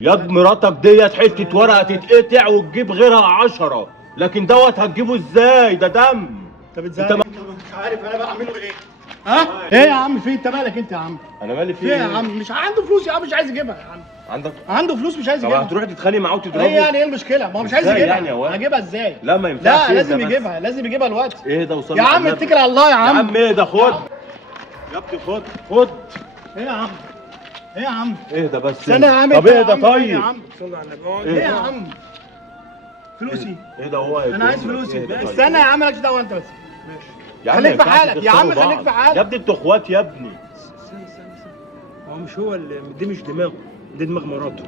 ياض مراتك ديت حته ورقه تتقطع وتجيب غيرها 10، لكن دوت هتجيبه ازاي؟ ده دم. انت بتزعل انت مش عارف انا بعمله ايه؟ ها؟ ايه يا عم في انت مالك انت يا عم؟ انا مالي في فيه ايه يا عم؟ مش عنده فلوس يا عم، مش عايز يجيبها يا عم. عندك؟ عنده فلوس مش عايز طب يجيبها. هتروح تتخانق معاه وتضربه؟ ايه يعني ايه المشكله؟ ما هو مش عايز ازاي يجيبها يعني يا واد؟ هجيبها ازاي؟ لا ما ينفعش. لا لازم يجيبها، لازم يجيبها الوقت. ايه ده وصلنا يا عم على النبي. اتكل على الله يا يا عم. عم ايه ده؟ خد يا ابني، خد خد. ايه يا عم؟ ايه يا عم؟ ايه ده بس؟ استنى يا عم. طب ايه ده؟ ايه طيب يا عم؟ صلي على النبي. ايه يا عم؟ فلوسي. ايه ده؟ هو انا عايز هيكون لك فلوسي. إيه ده طيب؟ استنى يا عم مالكش دعوه انت بس. ماشي. يا عم خليك ما في ينفعش حالك يا عم، تخسروا خليك بعض. في حالك. يا ابني انتوا اخوات يا ابني. استنى. هو مش هو اللي دي مش دماغه، دي دماغ مراته.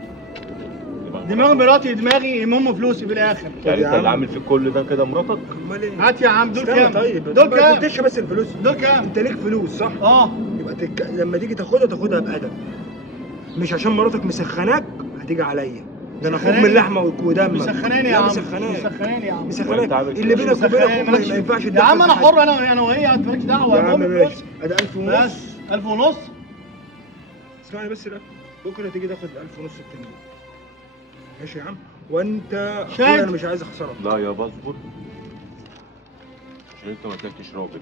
دماغ مراتي دماغي، المهم فلوسي في الاخر. يعني يا انت عم. اللي عامل في كل ده كده مراتك؟ امال ايه؟ هات يا عم. دول استنى كام؟ طيب دول ما كام؟ تديش بس الفلوس. دول كام؟ انت ليك فلوس صح؟ اه. يبقى لما تيجي تاخدها بأدب. مش عشان مراتك مسخناك هتيجي عليا. ده انا اخوك مسخناني؟ من لحمه ودمك. مسخناني يا لا، عم. مسخناك. مسخناني يا عم. وانت مسخناك عامل اللي كده. بينك وبين مسخناني اخوك مالكش. ما ينفعش يا عم انا تدخل في حر، انا وهي، انت مالكش دعوه. حاجة. يا عم المهم ماشي. فلوس. ادي 1000 ونص. بس 1000 ونص. اسمعني بس لا. بكره تيجي تاخد 1000 ونص التانيين. ماشي يا عم؟ وانت شاهد؟ اخويا انا مش عايز اخسرك. لا يا بصبر، عشان انت ما طلعتش راجل.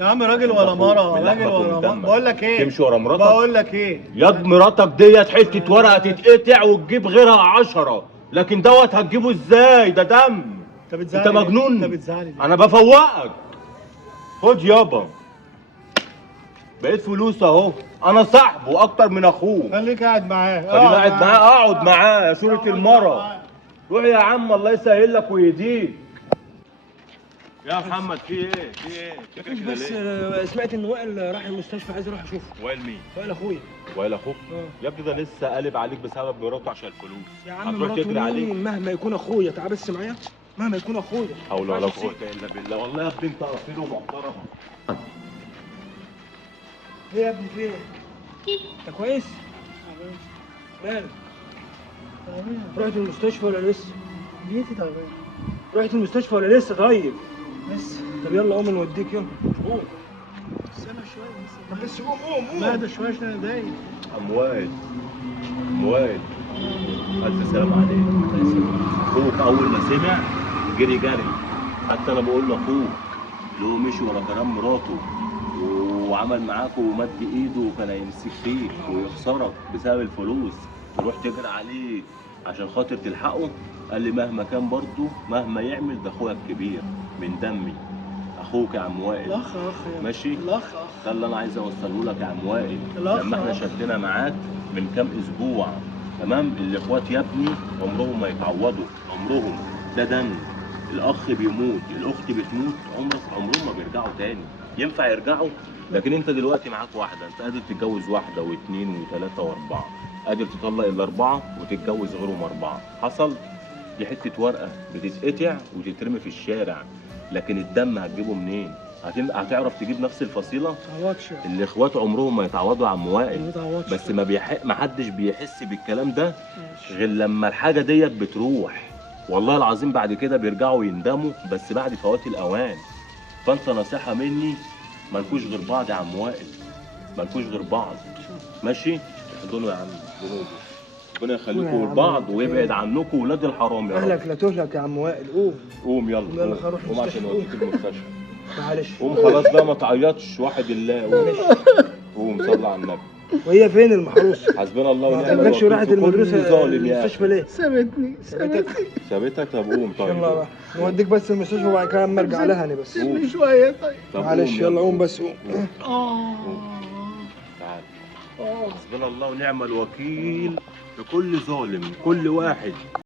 يا عم راجل ولا مرة، من راجل لحمك ولا ومن مرة. دمك. بقول لك ايه؟ تمشي ورا مراتك؟ بقول لك ايه؟ ياض مراتك ديت حته ورقه تتقطع وتجيب غيرها 10، لكن دوت هتجيبه ازاي؟ ده دم. انت بتزعل انت مجنون. انت بتزعل ليه؟ انا بفوقك. خد يابا، بقيت فلوس اهو. انا صاحبه اكتر من اخوه. خليك قاعد معاه. خليني قاعد معاه. اقعد معاه يا سورة المرة. روح يا عم الله يسهل لك ويهديك. يا محمد في ايه؟ في ايه؟ فكرة كده بس ليه؟ سمعت ان وائل راح المستشفى، عايز اروح اشوفه. وائل مين؟ وائل اخويا. وائل اخوك؟ اه. يا ابني ده لسه قالب عليك بسبب مراته عشان الفلوس. يا عم هتروح مراته تجري عليك؟ مين؟ مهما يكون اخويا، تعال بس معايا. مهما يكون اخويا. حول ولا قوة الا بالله. والله يا ابني انت اصيل ومحترم. ايه يا ابني في ايه؟ انت كويس؟ مالك؟ رحت المستشفى ولا لسه؟ جيتي تعبان. رحت المستشفى ولا لسه طيب؟ لسه. طب يلا قوم نوديك يلا. قوم. استنى شوية لسه. طب بس قوم. لا ده شوية عشان انا دايق. عم وائل، عم وائل، الف سلام عليك. اخوك اول ما سمع جري. حتى انا بقول له اخوك اللي هو مشي ورا كلام مراته وعمل معاك ومد ايده وكان هيمسك فيك ويخسرك بسبب الفلوس، تروح تجري عليه عشان خاطر تلحقه. قال لي مهما كان برضه، مهما يعمل، ده اخويا الكبير من دمي. اخوك يا عم وائل. الاخ اخ يا ماشي؟ الاخ ده اللي انا عايز اوصله لك يا عم وائل. الأخ لما احنا أخ. شدنا معاك من كام اسبوع، تمام؟ الاخوات يا ابني عمرهم ما يتعوضوا، عمرهم. ده دم. الاخ بيموت، الاخت بتموت، عمرهم ما بيرجعوا تاني. ينفع يرجعوا؟ لكن انت دلوقتي معاك واحده، انت قادر تتجوز واحده واثنين وثلاثه واربعه، قادر تطلق الاربعه وتتجوز غيرهم اربعه. حصل؟ دي حته ورقه بتتقطع وتترمي في الشارع، لكن الدم هتجيبه منين؟ هتعرف تجيب نفس الفصيله؟ ما تعوضش. الاخوات عمرهم ما يتعوضوا يا عم ما وائل. تعوضش. بس ما حدش بيحس بالكلام ده غير لما الحاجه ديت بتروح. والله العظيم بعد كده بيرجعوا يندموا، بس بعد فوات الاوان. فانت نصيحه مني، مالكوش غير بعض يا عم وائل، مالكوش غير بعض. ماشي؟ احضنوا يا عم، احضنوا. ربنا يخليكم لبعض ويبعد عنكم ولاد الحرام يا رب. اهلك لا تهلك يا عم وائل. قوم. قوم يلا. يلا قوم. هروح قوم عشان المستشفى. نوديك المستشفى. معلش. قوم خلاص بقى، ما تعيطش. واحد الله. قوم. قوم صلي على النبي. وهي فين المحروسه؟ حسبنا الله ما ونعم خلكش الوكيل راحت في كل المدرسه ظالم يا المستشفى اخي. ليه؟ سابتني. سابتك؟ طب قوم طيب. يلا بقى نوديك بس المستشفى وبعد كده اما ارجع لها انا بس. سيبني شوية طيب. طب معلش يلا قوم بس قوم. تعال. حسبنا الله ونعم الوكيل في كل ظالم، كل واحد